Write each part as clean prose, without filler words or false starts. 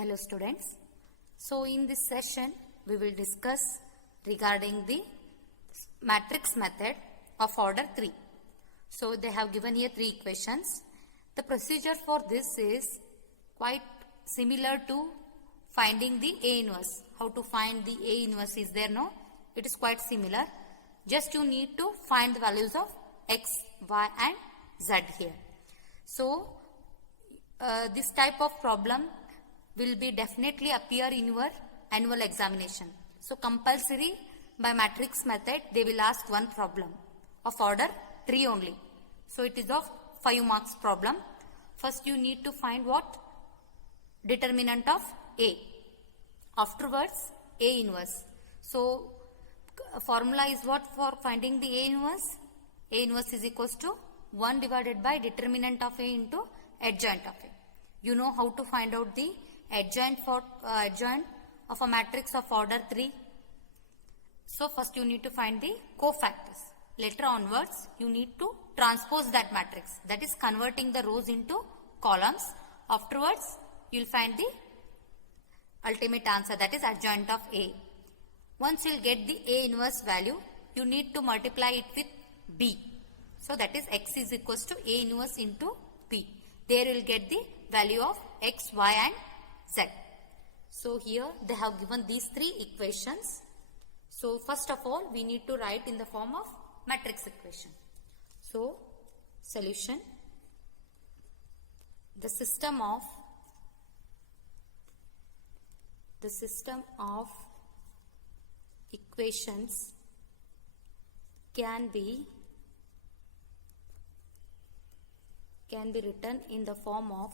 Hello students. So in this session we will discuss regarding the matrix method of order 3. So they have given here 3 equations. The procedure for this is quite similar to finding the A inverse. How to find the A inverse is there? No? It is quite similar. Just you need to find the values of x, y and z here. So this type of problem will be definitely appear in your annual examination. So compulsory by matrix method they will ask one problem of order 3 only. So it is of 5 marks problem. First you need to find what? Determinant of A. Afterwards A inverse. So formula is what for finding the A inverse? A inverse is equals to 1 divided by determinant of A into adjoint of A. You know how to find out the adjoint of a matrix of order 3. So first you need to find the cofactors. Later onwards you need to transpose that matrix, that is converting the rows into columns. Afterwards you will find the ultimate answer, that is adjoint of A. Once you will get the A inverse value, you need to multiply it with B. So that is x is equals to A inverse into B. There you will get the value of x, y and z. So here they have given these 3 equations. So first of all we need to write in the form of matrix equation. So solution: the system of equations can be written in the form of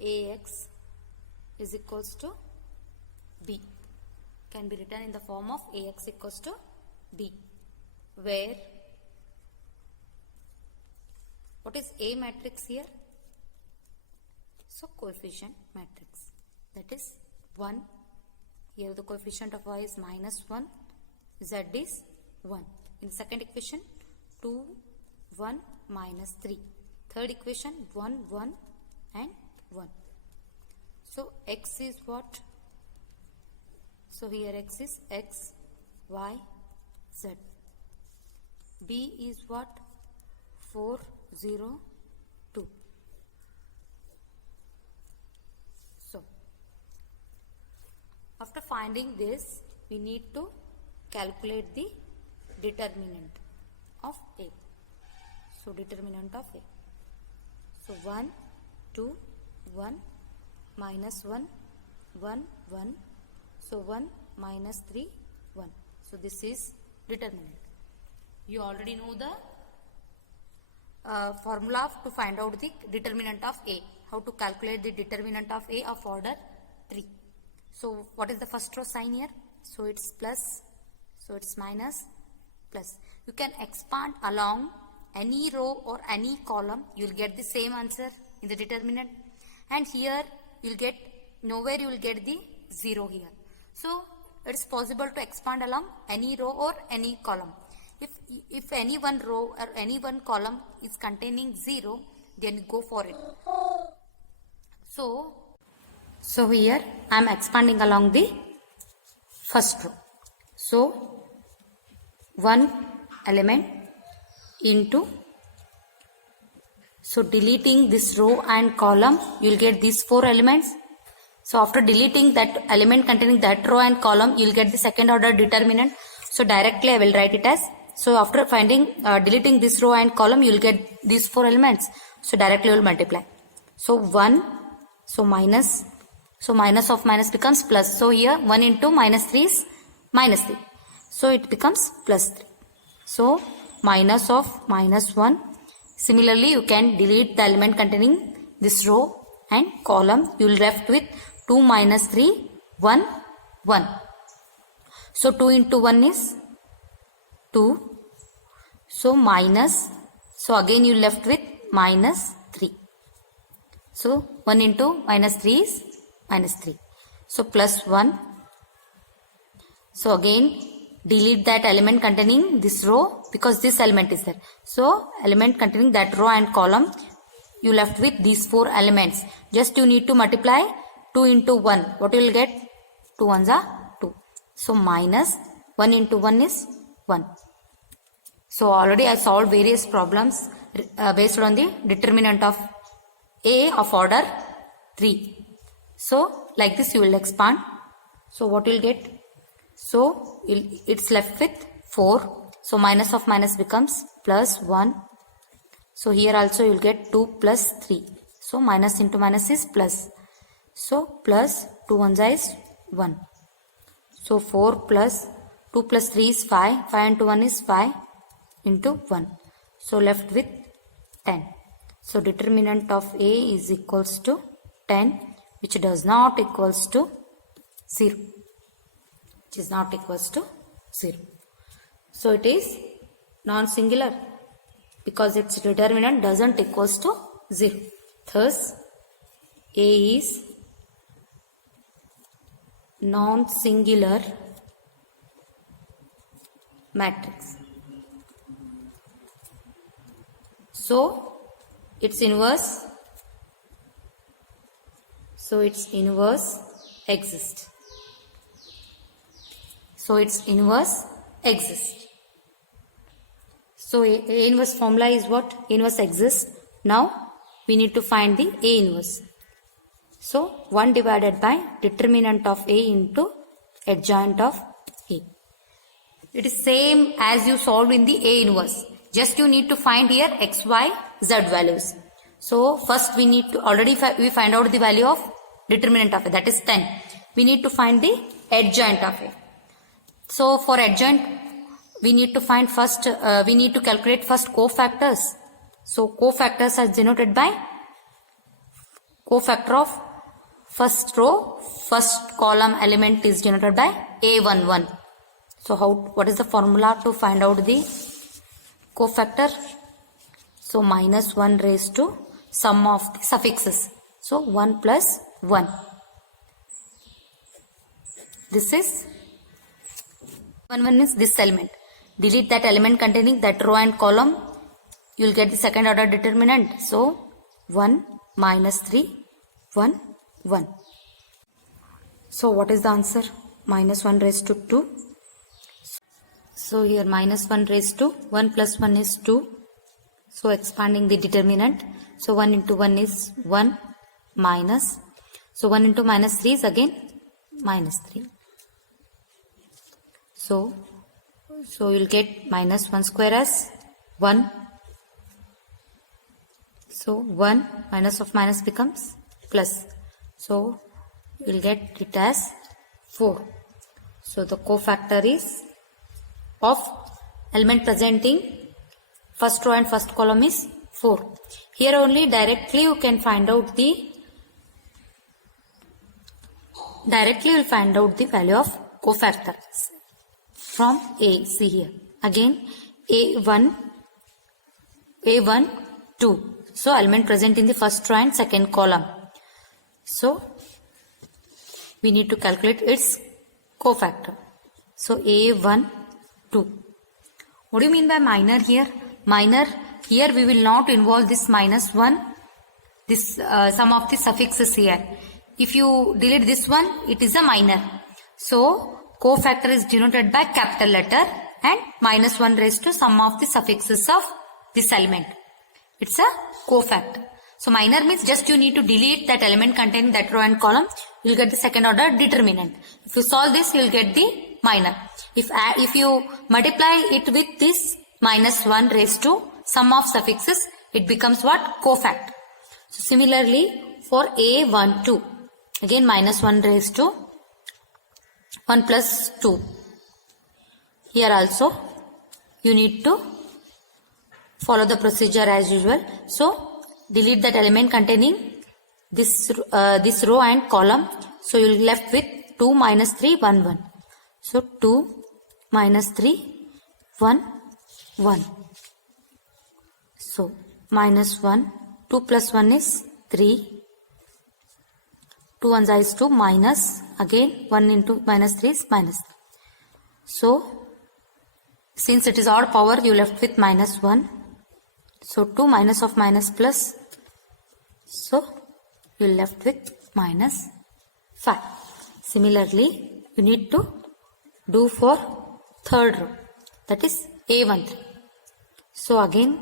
Ax is equals to B. Can be written in the form of Ax equals to B, where what is A matrix here? So coefficient matrix, that is 1. Here the coefficient of y is -1, z is 1. In the second equation 2, 1, -3. Third equation 1, 1 and 1. So x is what? So here x is x, y, z. B is what? 4, 0, 2. So after finding this we need to calculate the determinant of A. So determinant of A. So 1, 2, 1, -1, 1, 1. So 1, -3, 1. So this is determinant. You already know the formula to find out the determinant of A. How to calculate the determinant of A of order 3. So what is the first row sign here? So it's plus. So it's minus, plus. You can expand along any row or any column. You will get the same answer in the determinant. And here you will get, nowhere you will get the 0 here. So it is possible to expand along any row or any column. If any one row or any one column is containing 0, then go for it. So here I am expanding along the first row. So 1 element into, so deleting this row and column you will get these 4 elements. So after deleting that element containing that row and column you will get the second order determinant. So directly I will write it as, so after finding deleting this row and column you will get these 4 elements. So directly you will multiply. So 1, so minus, so minus of minus becomes plus. So here 1 into -3 is -3. So it becomes +3. So minus of -1. Similarly you can delete the element containing this row and column. You will left with 2 -3, 1, 1. So 2 into 1 is 2. So minus, so again you left with -3. So 1 into -3 is -3. So +1. So again delete that element containing this row because this element is there. So element containing that row and column, you left with these 4 elements. Just you need to multiply 2 into 1. What you will get? 2 ones are 2. So minus 1 into 1 is 1. So already I solved various problems based on the determinant of A of order 3. So like this you will expand. So what you will get? So it's left with 4. So minus of minus becomes plus 1. So here also you will get 2 plus 3. So minus into minus is plus. So plus 2 ones is 1. So 4 plus 2 plus 3 is 5. 5 into 1 is 5 into 1. So left with 10. So determinant of A is equals to 10, which does not equals to 0. Which is not equals to 0. So it is non-singular because its determinant doesn't equals to 0. Thus A is non-singular matrix. So its inverse exists. So its inverse exists. So A inverse formula is what? A inverse exists. Now we need to find the A inverse. So 1 divided by determinant of A into adjoint of A. It is same as you solved in the A inverse. Just you need to find here x, y, z values. So first we need to we find out the value of determinant of A, that is 10. We need to find the adjoint of A. So for adjoint we need to find first, we need to calculate first cofactors. So cofactors are denoted by cofactor of first row, first column element is denoted by A11. So what is the formula to find out the cofactor? So minus 1 raised to sum of the suffixes. So 1 plus 1. This is 1 is this element. Delete that element containing that row and column. You will get the second order determinant. So 1 minus 3, 1, 1. So what is the answer? Minus 1 raised to 2. So here minus 1 raised to 1 plus 1 is 2. So expanding the determinant. So 1 into 1 is 1 minus. So 1 into minus 3 is again minus 3. So you'll get minus 1 square as 1. So 1 minus of minus becomes plus. So you'll get it as 4. So the cofactor is of element presenting first row and first column is 4. Here only directly you can find out the value of cofactor from A. See here again A1 2. So element present in the first row and second column. So we need to calculate its cofactor. So A1 2. What do you mean by minor here? Minor, here we will not involve this minus 1, this sum of the suffixes here. If you delete this one, it is a minor. So cofactor is denoted by capital letter and minus 1 raised to sum of the suffixes of this element. It's a cofactor. So minor means just you need to delete that element containing that row and column. You will get the second order determinant. If you solve this, you will get the minor. If you multiply it with this minus 1 raised to sum of suffixes, it becomes what? Cofactor. So similarly for A12, again minus 1 raised to 1 plus 2. Here also you need to follow the procedure as usual. So delete that element containing this row and column. So you will be left with 2 minus 3, 1, 1. So 2 minus 3, 1, 1. So minus 1, 2 plus 1 is 3. 2 ones is 2 minus again 1 into minus 3 is minus. So Since it is odd power, you left with minus 1. So 2 minus of minus plus. So you left with minus 5. Similarly, you need to do for third row, that is A13. So again,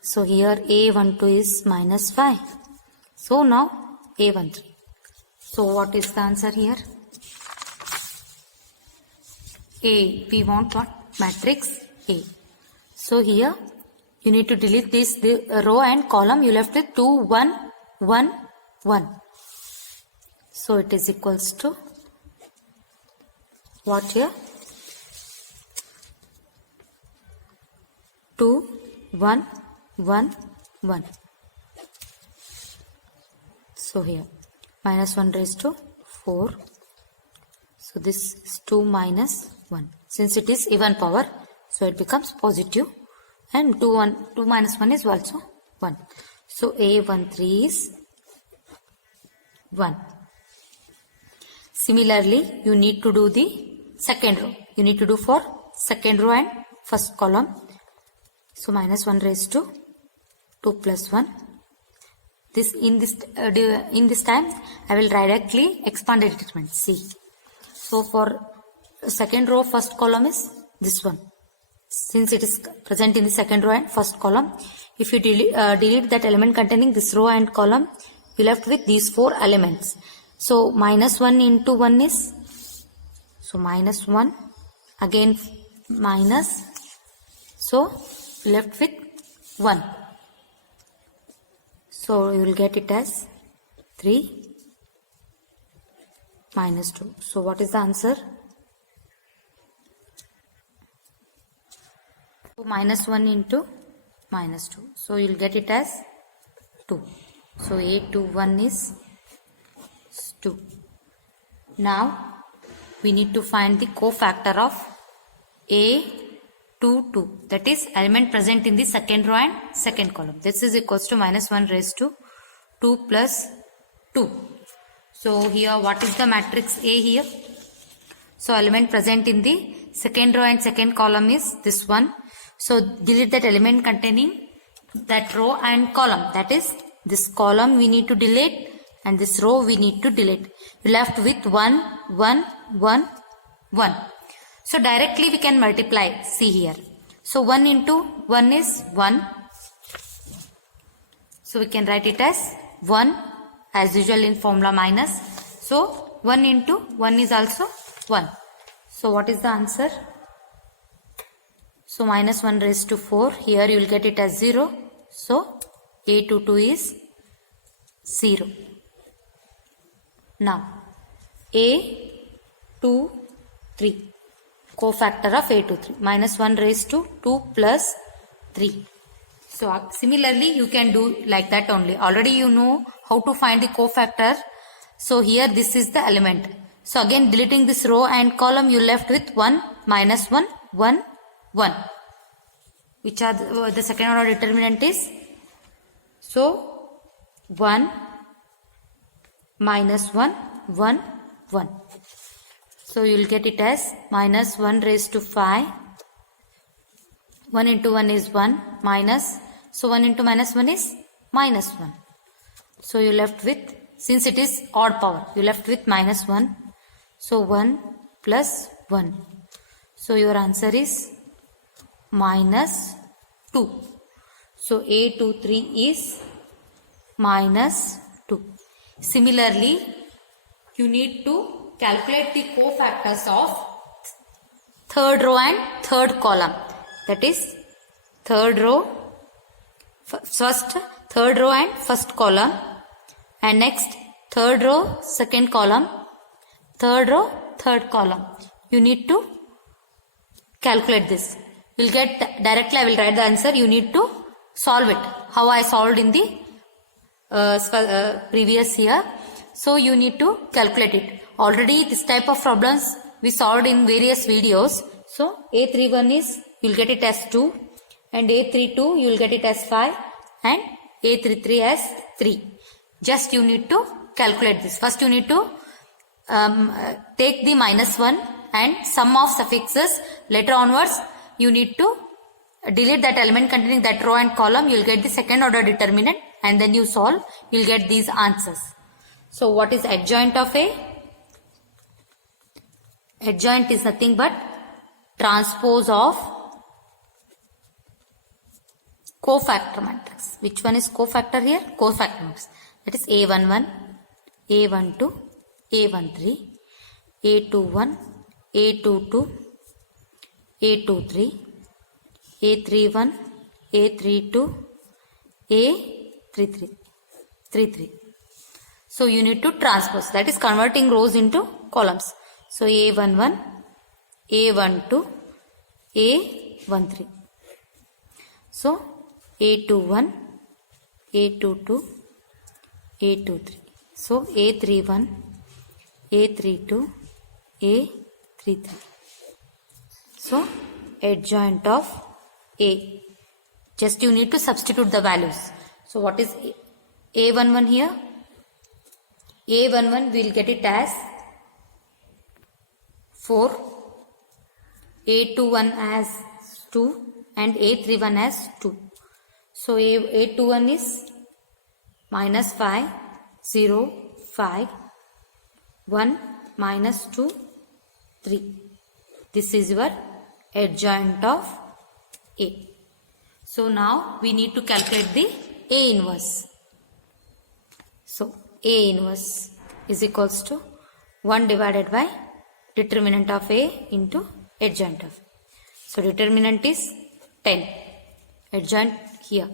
so here A12 is minus 5. So now A13. So what is the answer here? A. We want what? Matrix A. So here you need to delete this row and column. You left with 2, 1, 1, 1. So it is equals to what here? 2, 1, 1, 1. So here minus 1 raised to 4. So this is 2 minus 1. Since it is even power, so it becomes positive. And 2 minus 1 is also 1. So A13 is 1. Similarly, you need to do the second row. You need to do for second row and first column. So minus 1 raised to 2 plus 1. In this time, I will directly expand the determinant. See. So for second row, first column is this one. Since it is present in the second row and first column, if you delete that element containing this row and column, you left with these 4 elements. So minus 1 into 1 is, so minus 1, again minus, so left with 1. So you will get it as 3 minus 2. So what is the answer? So minus 1 into minus 2. So you will get it as 2. So A21 is 2. Now we need to find the cofactor of A22. That is element present in the second row and second column. This is equals to minus 1 raised to 2 plus 2. So here what is the matrix A here? So element present in the second row and second column is this one. So delete that element containing that row and column. That is this column we need to delete and this row we need to delete. You left with 1, 1, 1, 1. So directly we can multiply. See here. So 1 into 1 is 1. So we can write it as 1 as usual in formula minus. So 1 into 1 is also 1. So what is the answer? So minus 1 raised to 4. Here you will get it as 0. So A22 is 0. Now A23. Cofactor of A23. Minus 1 raised to 2 plus 3. So similarly you can do like that only. Already you know how to find the cofactor. So here this is the element. So again deleting this row and column you left with 1, minus 1, 1, 1. Which are the second order determinant is? So 1, minus 1, 1, 1. So you will get it as minus 1 raised to 5. 1 into 1 is 1 minus. So 1 into minus 1 is minus 1. So you left with, since it is odd power, you left with minus 1. So 1 plus 1. So your answer is minus 2. So A23 is minus 2. Similarly, you need to calculate the cofactors of third row and third column. That is third row and first column, and next third row, second column, third row, third column. You need to calculate this. You'll get directly, I will write the answer. You need to solve it. How I solved in the previous year. So you need to calculate it. Already this type of problems we solved in various videos. So A31 is, you'll get it as 2, and A32 you'll get it as 5, and A33 as 3. Just you need to calculate this. First you need to take the minus 1 and sum of suffixes. Later onwards, you need to delete that element containing that row and column. You will get the second order determinant, and then you solve. You will get these answers. So what is adjoint of A? Adjoint is nothing but transpose of cofactor matrix. Which one is cofactor here? Cofactor matrix. That is A11, A12, A13, A21, A22, A23, A31, A32, A33, 33. So you need to transpose. That is converting rows into columns. So A11, A12, A13. So A21, A22, A23. So A31, A32, A33. So adjoint of A. Just you need to substitute the values. So what is A11 here? A11 we will get it as 4, A21 as 2 and A31 as 2. So A21 is minus 5, 0, 5, 1, minus 2, 3. This is your adjoint of A. So now we need to calculate the A inverse. So A inverse is equals to 1 divided by determinant of A into adjoint of. So determinant is 10. Adjoint here.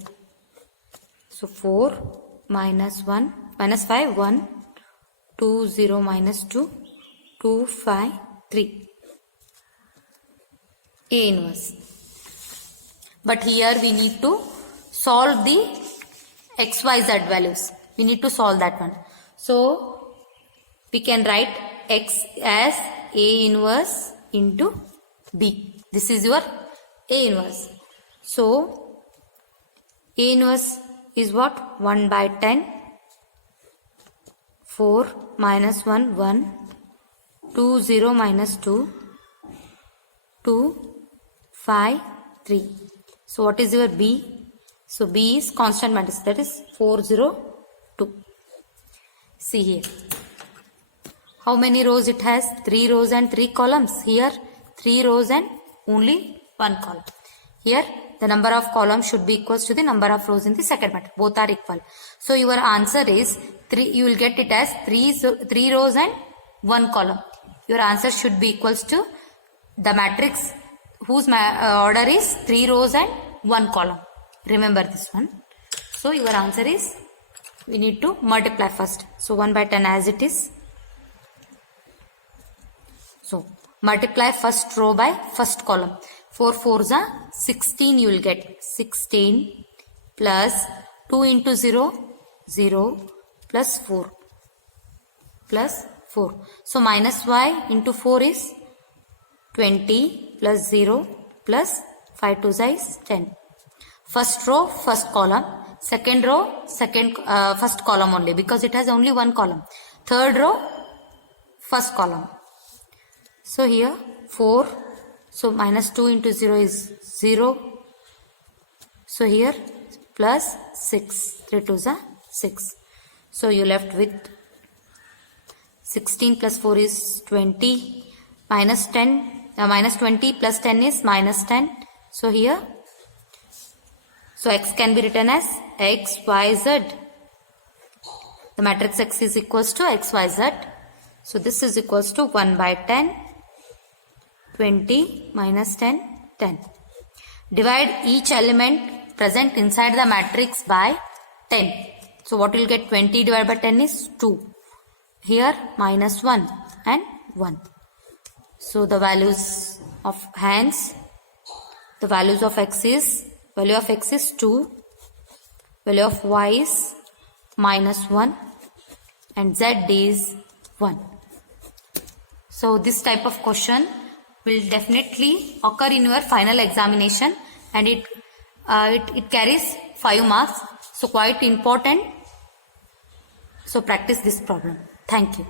So 4 minus 1 minus 5 1 2 0 minus 2 2 5 3. A inverse. But here we need to solve the XYZ values. We need to solve that one. So we can write X as A inverse into B. This is your A inverse. So A inverse is what? 1 by 10. 4 minus 1 1. 2 0 minus 2. 2 5 3. So what is your B? So B is constant matrix, that is 4 0 2. See here. How many rows it has? 3 rows and 3 columns. Here 3 rows and only 1 column. Here the number of columns should be equal to the number of rows in the second matrix. Both are equal. So your answer is 3. You will get it as 3 rows and 1 column. Your answer should be equals to the matrix whose order is 3 rows and 1 column. Remember this one. So your answer is, we need to multiply first. So 1 by 10 as it is. So multiply first row by first column. 4 4s are 16 you will get. 16 plus 2 into 0, 0 plus 4 plus 4. So minus y into 4 is 20 plus 0 plus 5 to is 10. First row, first column. Second row, first column only, because it has only 1 column. Third row, first column. So here 4. So minus 2 into 0 is 0. So here plus 6. 3 2s are 6. So you left with 16 plus 4 is 20. Minus 10. Minus 20 plus 10 is minus 10. So here, so X can be written as X, Y, Z. The matrix X is equals to X, Y, Z. So this is equals to 1 by 10, 20 minus 10, 10. Divide each element present inside the matrix by 10. So what you will get? 20 divided by 10 is 2. Here minus 1 and 1. So the values of the values of X is, value of X is 2, value of Y is minus 1 and Z is 1. So this type of question will definitely occur in your final examination, and it carries 5 marks. So quite important. So practice this problem. Thank you.